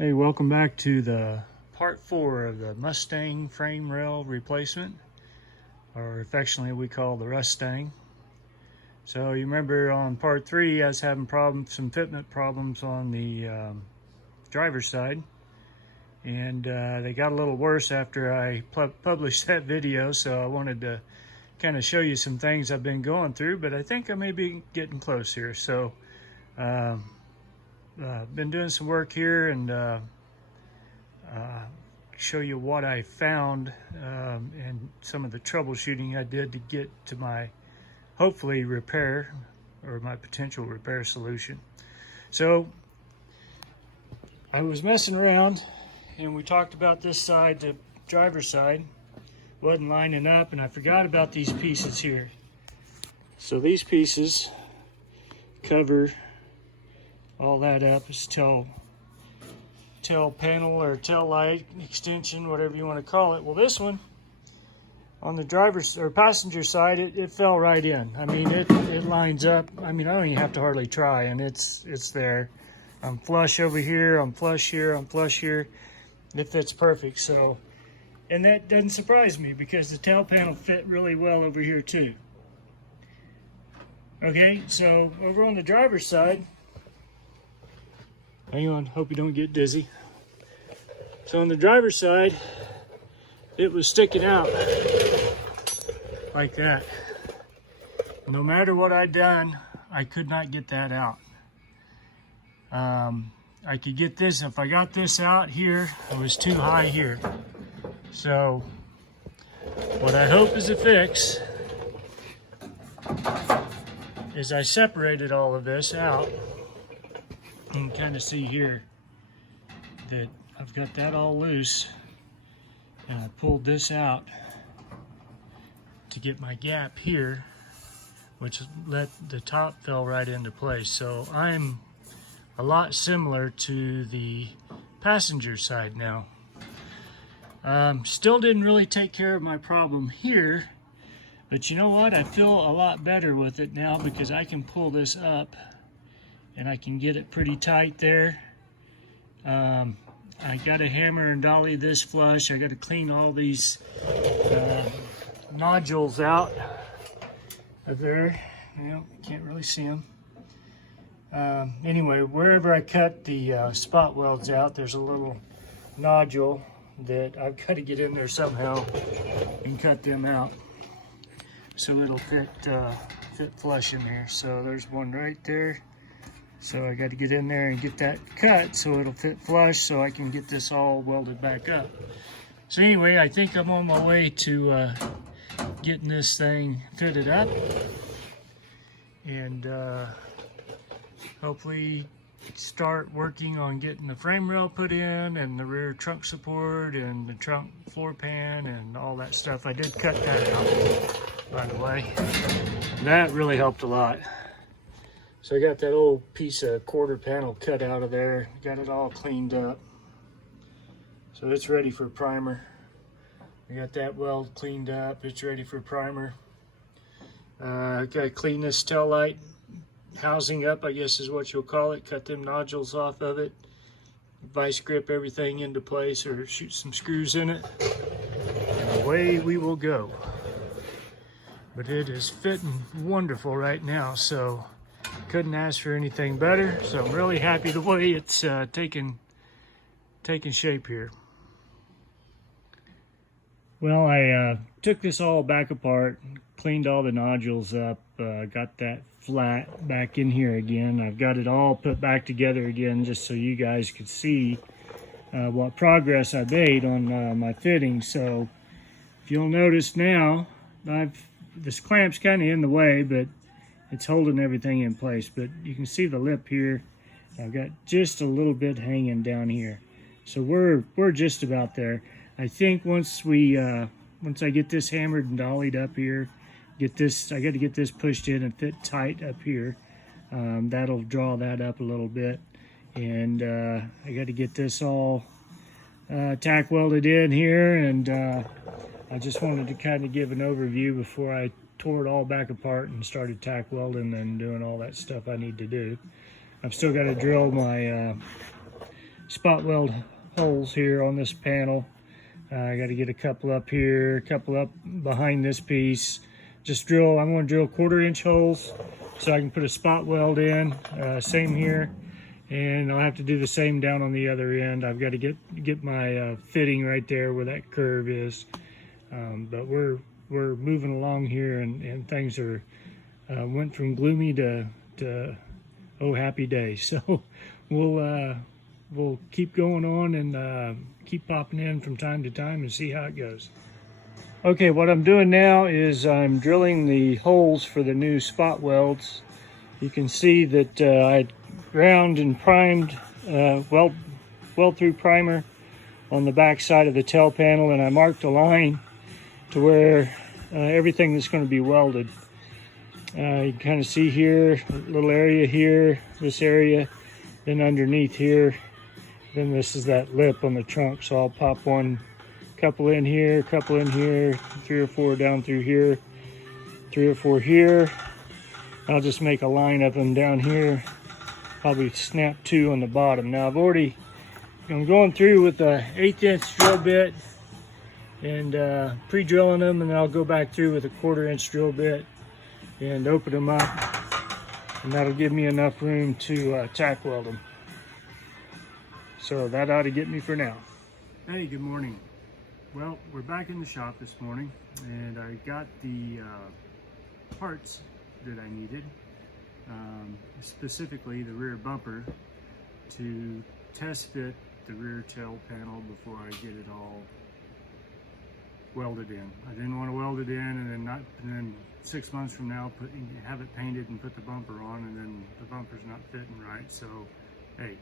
Hey, welcome back to the part 4 of the Mustang frame rail replacement, or affectionately we call the Rustang. So you remember on part 3 I was having some fitment problems on the driver's side, and they got a little worse after I published that video, so I wanted to kind of show you some things I've been going through, but I think I may be getting close here. So been doing some work here and show you what I found and some of the troubleshooting I did to get to my hopefully repair, or my potential repair solution. So I was messing around and we talked about this side, the driver's side wasn't lining up, and I forgot about these pieces here. So these pieces cover all that up. It's tail panel or tail light extension, whatever you want to call it. Well, this one on the driver's or passenger side, it fell right in. I mean, it lines up. I mean, I don't even have to hardly try, and it's there. I'm flush over here, I'm flush here, I'm flush here. It fits perfect. So, and that doesn't surprise me because the tail panel fit really well over here too. Okay, so over on the driver's side, hang on, hope you don't get dizzy. So on the driver's side, it was sticking out like that. No matter what I'd done, I could not get that out. I could get this, if I got this out here, it was too high here. So what I hope is a fix is I separated all of this out. You can kind of see here that I've got that all loose, and I pulled this out to get my gap here, which let the top fell right into place. So I'm a lot similar to the passenger side now. Still didn't really take care of my problem here, but you know what? I feel a lot better with it now because I can pull this up and I can get it pretty tight there. I got to hammer and dolly this flush. I got to clean all these nodules out of there. You know, can't really see them. Anyway, wherever I cut the spot welds out, there's a little nodule that I've got to get in there somehow and cut them out so it'll fit flush in there. So there's one right there. So I got to get in there and get that cut so it'll fit flush so I can get this all welded back up. So anyway, I think I'm on my way to getting this thing fitted up, and hopefully start working on getting the frame rail put in and the rear trunk support and the trunk floor pan and all that stuff. I did cut that out, by the way. That really helped a lot. So I got that old piece of quarter panel cut out of there, got it all cleaned up. So it's ready for primer. I got that weld cleaned up, it's ready for primer. I got to clean this tail light housing up, I guess is what you'll call it. Cut them nodules off of it, vice grip everything into place, or shoot some screws in it, and away we will go. But it is fitting wonderful right now, so couldn't ask for anything better. So I'm really happy the way it's taking shape here. Well, I took this all back apart, cleaned all the nodules up, got that flat back in here again. I've got it all put back together again just so you guys could see what progress I made on my fitting. So if you'll notice now, this clamp's kind of in the way, but it's holding everything in place. But you can see the lip here. I've got just a little bit hanging down here. So we're just about there. I think once I get this hammered and dollied up here, I got to get this pushed in and fit tight up here. That'll draw that up a little bit. And I got to get this all tack welded in here. And I just wanted to kind of give an overview before I tore it all back apart and started tack welding and doing all that stuff I need to do. I've still got to drill my spot weld holes here on this panel. I got to get a couple up here, a couple up behind this piece. I'm going to drill 1/4 inch holes so I can put a spot weld in. Same here, and I'll have to do the same down on the other end. I've got to get my fitting right there where that curve is. But we're moving along here, and things are went from gloomy to oh, happy day. So we'll keep going on and keep popping in from time to time and see how it goes. Okay, what I'm doing now is I'm drilling the holes for the new spot welds. You can see that I ground and primed weld through primer on the back side of the tail panel, and I marked a line to where everything that's going to be welded. You can kind of see here, a little area here, this area, then underneath here, then this is that lip on the trunk. So I'll pop couple in here, couple in here, 3 or 4 down through here, 3 or 4 here. I'll just make a line of them down here, probably snap 2 on the bottom. Now I'm going through with a 1/8 inch drill bit and pre-drilling them, and then I'll go back through with a 1/4 inch drill bit and open them up, and that'll give me enough room to tack weld them. So that ought to get me for now. Hey, good morning. Well, we're back in the shop this morning, and I got the parts that I needed, specifically the rear bumper, to test fit the rear tail panel before I get it all welded in. I didn't want to weld it in and then 6 months from now have it painted and put the bumper on, and then the bumper's not fitting right. So hey,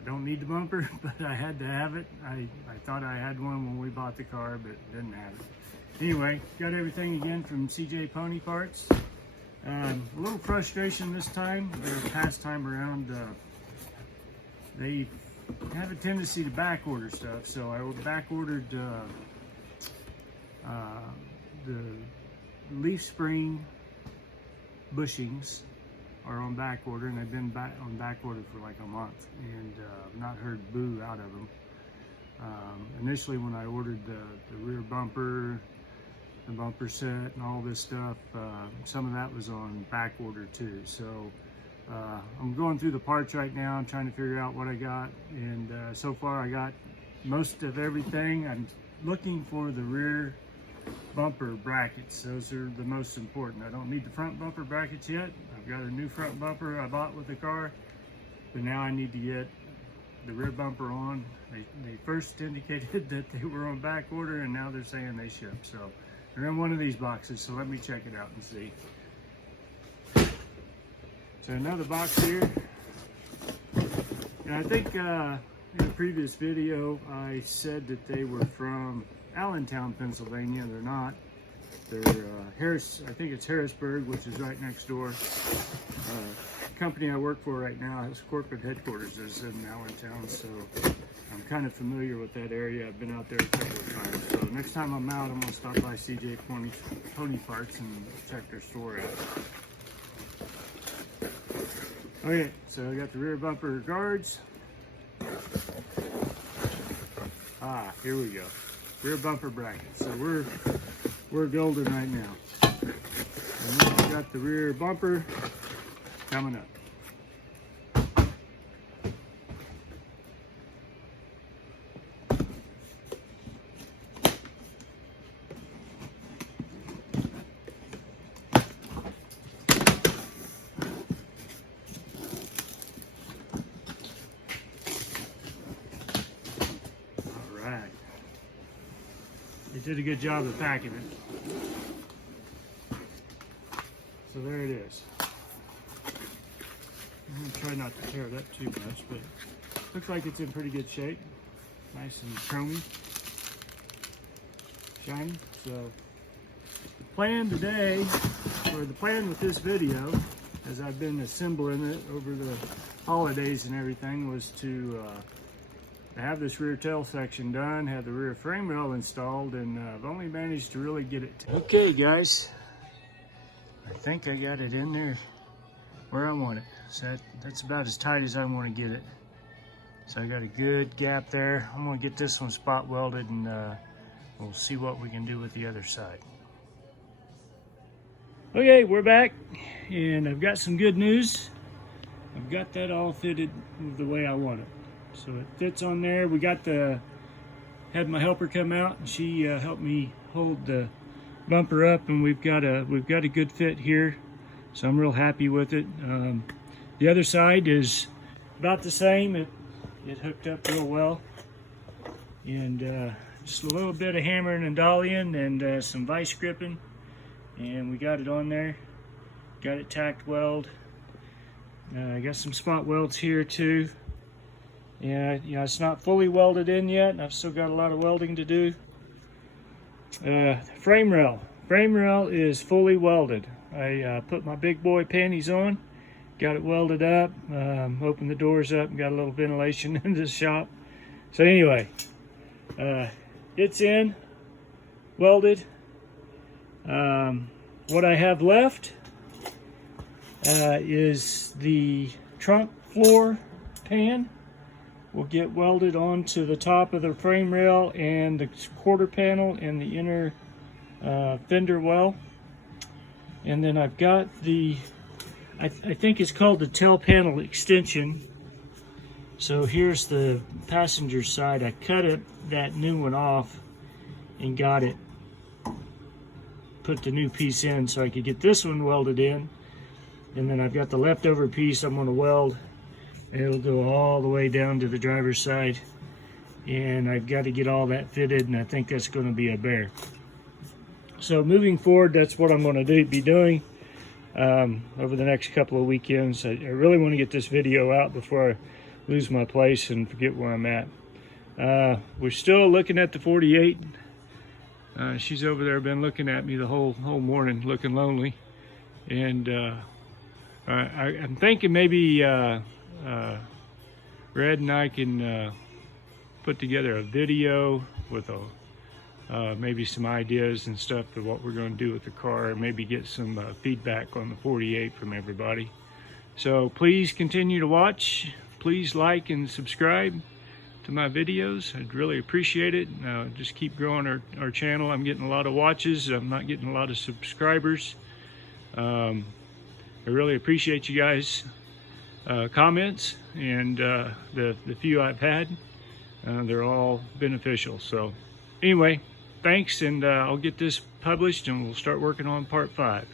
I don't need the bumper, but I had to have it. I thought I had one when we bought the car, but didn't have it. Anyway, got everything again from CJ Pony Parts. A little frustration this time. The past time around, they have a tendency to back order stuff, so I back ordered the leaf spring bushings are on back order, and they've been on back order for like a month, and not heard boo out of them. Initially, when I ordered the rear bumper, the bumper set, and all this stuff, some of that was on back order too. So I'm going through the parts right now. I'm trying to figure out what I got, and so far I got most of everything. I'm looking for the rear bumper brackets. Those are the most important. I don't need the front bumper brackets yet. I've got a new front bumper I bought with the car, but now I need to get the rear bumper on. They first indicated that they were on back order, and now they're saying they ship. So they're in one of these boxes, so let me check it out and see. So another box here, and I think in the previous video I said that they were from Allentown, Pennsylvania. They're not. They're I think it's Harrisburg, which is right next door. The company I work for right now, its corporate headquarters is in Allentown, so I'm kind of familiar with that area. I've been out there a couple of times. So next time I'm out, I'm going to stop by CJ Pony Parts and check their store out. Okay, so I got the rear bumper guards. Here we go. Rear bumper bracket. So we're golden right now. And then we got the rear bumper coming up. They did a good job of packing it. So there it is. I'm going to try not to tear it up too much, but looks like it's in pretty good shape. Nice and chromy, shiny. So the plan today, or the plan with this video, as I've been assembling it over the holidays and everything, was to have this rear tail section done, have the rear frame rail installed, and I've only managed to really get it. Okay guys, I think I got it in there where I want it. So that's about as tight as I want to get it. So I got a good gap there. I'm gonna get this one spot welded, and we'll see what we can do with the other side. Okay, we're back, and I've got some good news. I've got that all fitted the way I want it. So it fits on there. We got had my helper come out, and she helped me hold the bumper up, and we've got a good fit here. So I'm real happy with it. The other side is about the same. It hooked up real well, and just a little bit of hammering and dollying and some vice gripping, and we got it on there. Got it tacked weld. I got some spot welds here too. Yeah, it's not fully welded in yet. I've still got a lot of welding to do. Frame rail is fully welded. I put my big boy panties on, got it welded up, opened the doors up, and got a little ventilation in the shop. So anyway, it's in, welded. What I have left is the trunk floor pan. Will get welded onto the top of the frame rail and the quarter panel and the inner fender well. And then I've got I think it's called the tail panel extension. So here's the passenger side. I cut that new one off and got it, put the new piece in so I could get this one welded in. And then I've got the leftover piece I'm going to weld. It'll go all the way down to the driver's side, and I've got to get all that fitted, and I think that's going to be a bear. So moving forward, that's what I'm going to be doing over the next couple of weekends. I really want to get this video out before I lose my place and forget where I'm at. We're still looking at the 48. She's over there, been looking at me the whole morning, looking lonely, and I'm thinking maybe Red and I can put together a video with maybe some ideas and stuff of what we're going to do with the car, and maybe get some feedback on the 48 from everybody. So please continue to watch. Please like and subscribe to my videos. I'd really appreciate it. Just keep growing our channel. I'm getting a lot of watches. I'm not getting a lot of subscribers. I really appreciate you guys' comments, and the few I've had, they're all beneficial. So anyway, thanks, and I'll get this published, and we'll start working on part 5.